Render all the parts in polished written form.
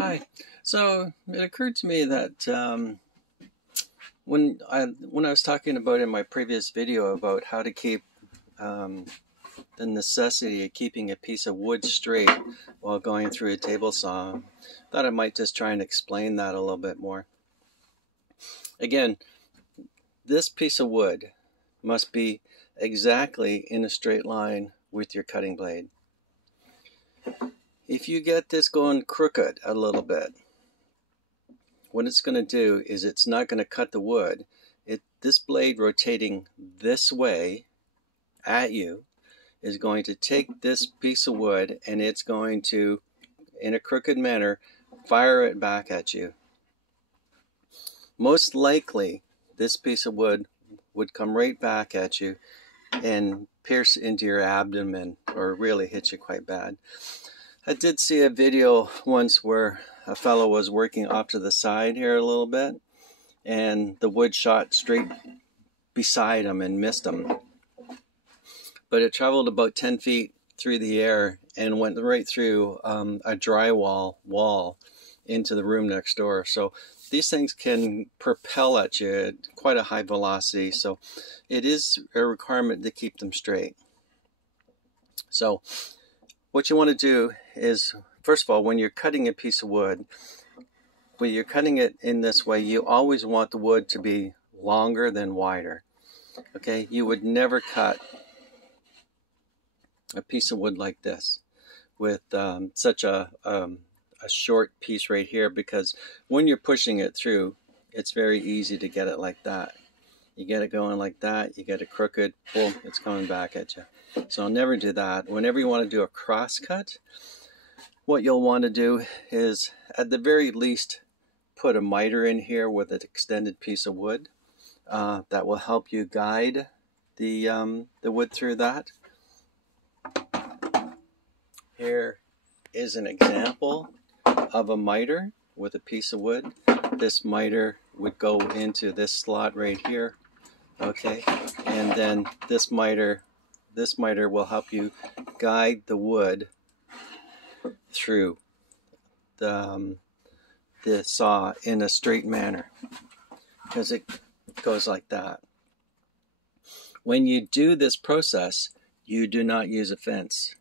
Hi. So it occurred to me that when I was talking about in my previous video about how to keep the necessity of keeping a piece of wood straight while going through a table saw, I thought I might just try and explain that a little bit more. Again, this piece of wood must be exactly in a straight line with your cutting blade. If you get this going crooked a little bit, what it's going to do is it's not going to cut the wood. This blade rotating this way at you is going to take this piece of wood and it's going to, in a crooked manner, fire it back at you. Most likely, this piece of wood would come right back at you and pierce into your abdomen or really hit you quite bad. I did see a video once where a fellow was working off to the side here a little bit, and the wood shot straight beside him and missed him. But it traveled about 10 feet through the air and went right through a drywall wall into the room next door. So these things can propel at you at quite a high velocity, so it is a requirement to keep them straight. So what you want to do is, first of all, when you're cutting a piece of wood, when you're cutting it in this way, you always want the wood to be longer than wider. Okay, you would never cut a piece of wood like this with such a short piece right here, because when you're pushing it through, it's very easy to get it like that. You get it going like that, you get it crooked, boom, it's coming back at you. So I'll never do that. Whenever you want to do a cross cut, what you'll want to do is, at the very least, put a miter in here with an extended piece of wood. That will help you guide the wood through that. Here is an example of a miter with a piece of wood. This miter would go into this slot right here. Okay, and then this miter will help you guide the wood through the saw in a straight manner, because it goes like that. When you do this process, you do not use a fence.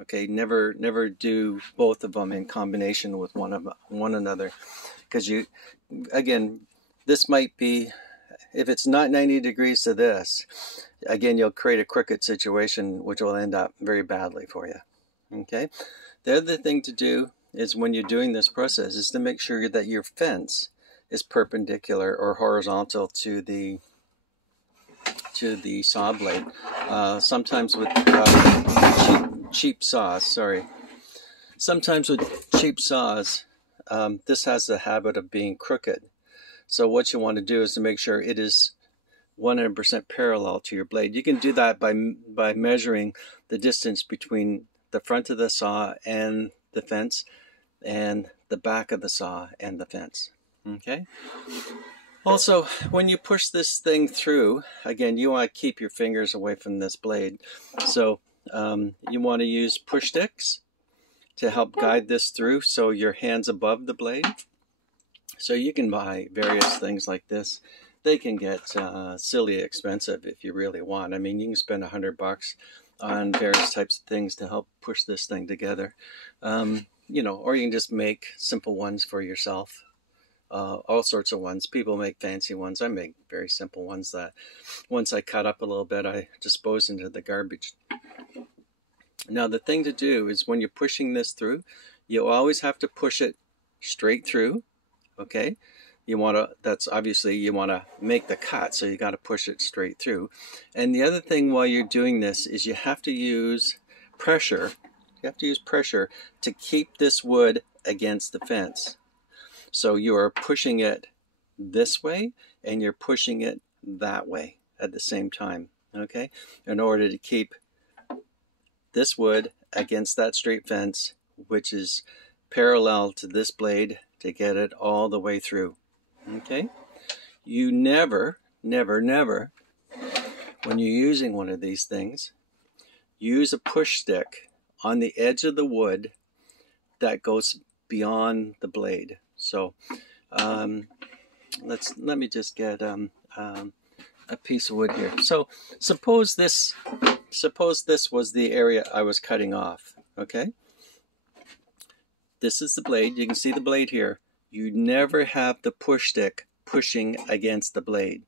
Okay, never do both of them in combination with one another, because again, this might be, if it's not 90 degrees to this, again, you'll create a crooked situation, which will end up very badly for you. Okay. The other thing to do is, when you're doing this process, is to make sure that your fence is perpendicular or horizontal to the saw blade. Sometimes with cheap saws, sometimes with cheap saws, this has the habit of being crooked. So what you want to do is to make sure it is 100% parallel to your blade. You can do that by measuring the distance between the front of the saw and the fence, and the back of the saw and the fence. Okay. Also, when you push this thing through, again, you want to keep your fingers away from this blade. So you want to use push sticks to help guide this through, so your hand's above the blade. So you can buy various things like this. They can get silly expensive if you really want. I mean, you can spend $100 on various types of things to help push this thing together. You know, or you can just make simple ones for yourself. All sorts of ones. People make fancy ones. I make very simple ones that, once I cut up a little bit, I dispose into the garbage. Now, the thing to do is, when you're pushing this through, you always have to push it straight through. Okay, you want to make the cut, so you got to push it straight through. And the other thing while you're doing this is, you have to use pressure. You have to use pressure to keep this wood against the fence. So you are pushing it this way and you're pushing it that way at the same time. Okay, in order to keep this wood against that straight fence, which is parallel to this blade, to get it all the way through. Okay, you never, when you're using one of these things, use a push stick on the edge of the wood that goes beyond the blade. So let me just get a piece of wood here. So suppose this was the area I was cutting off. Okay, this is the blade. You can see the blade here. You never have the push stick pushing against the blade.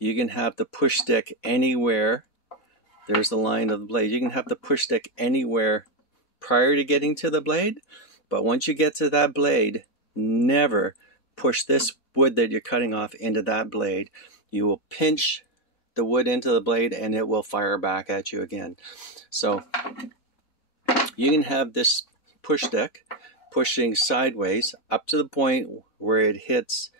You can have the push stick anywhere. There's the line of the blade. You can have the push stick anywhere prior to getting to the blade, but once you get to that blade, never push this wood that you're cutting off into that blade. You will pinch the wood into the blade and it will fire back at you again. So you can have this push stick pushing sideways up to the point where it hits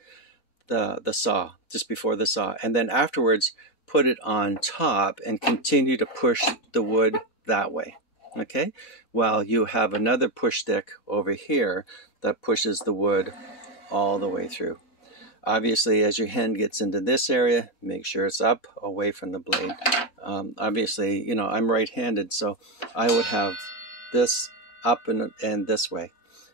the saw, just before the saw, and then afterwards put it on top and continue to push the wood that way. Okay, while you have another push stick over here that pushes the wood all the way through. Obviously, as your hand gets into this area, make sure it's up away from the blade. Obviously, you know, I'm right-handed, so I would have this up and this way.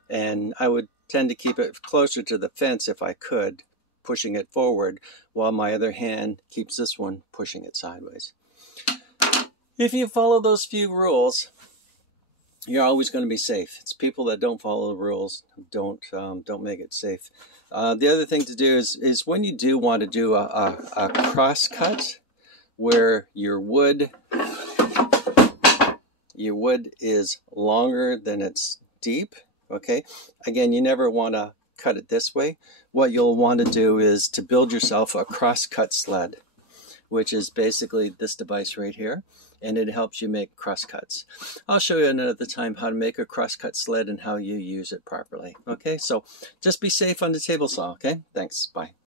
And I would tend to keep it closer to the fence if I could, pushing it forward, while my other hand keeps this one pushing it sideways. If you follow those few rules, you're always going to be safe. It's people that don't follow the rules don't make it safe. The other thing to do is when you do want to do a cross cut where your wood is longer than it's deep. Okay, again, you never want to cut it this way. What you'll want to do is to build yourself a cross-cut sled, which is basically this device right here, and it helps you make cross-cuts. I'll show you another time how to make a cross-cut sled and how you use it properly. Okay, so just be safe on the table saw, okay? Thanks, bye.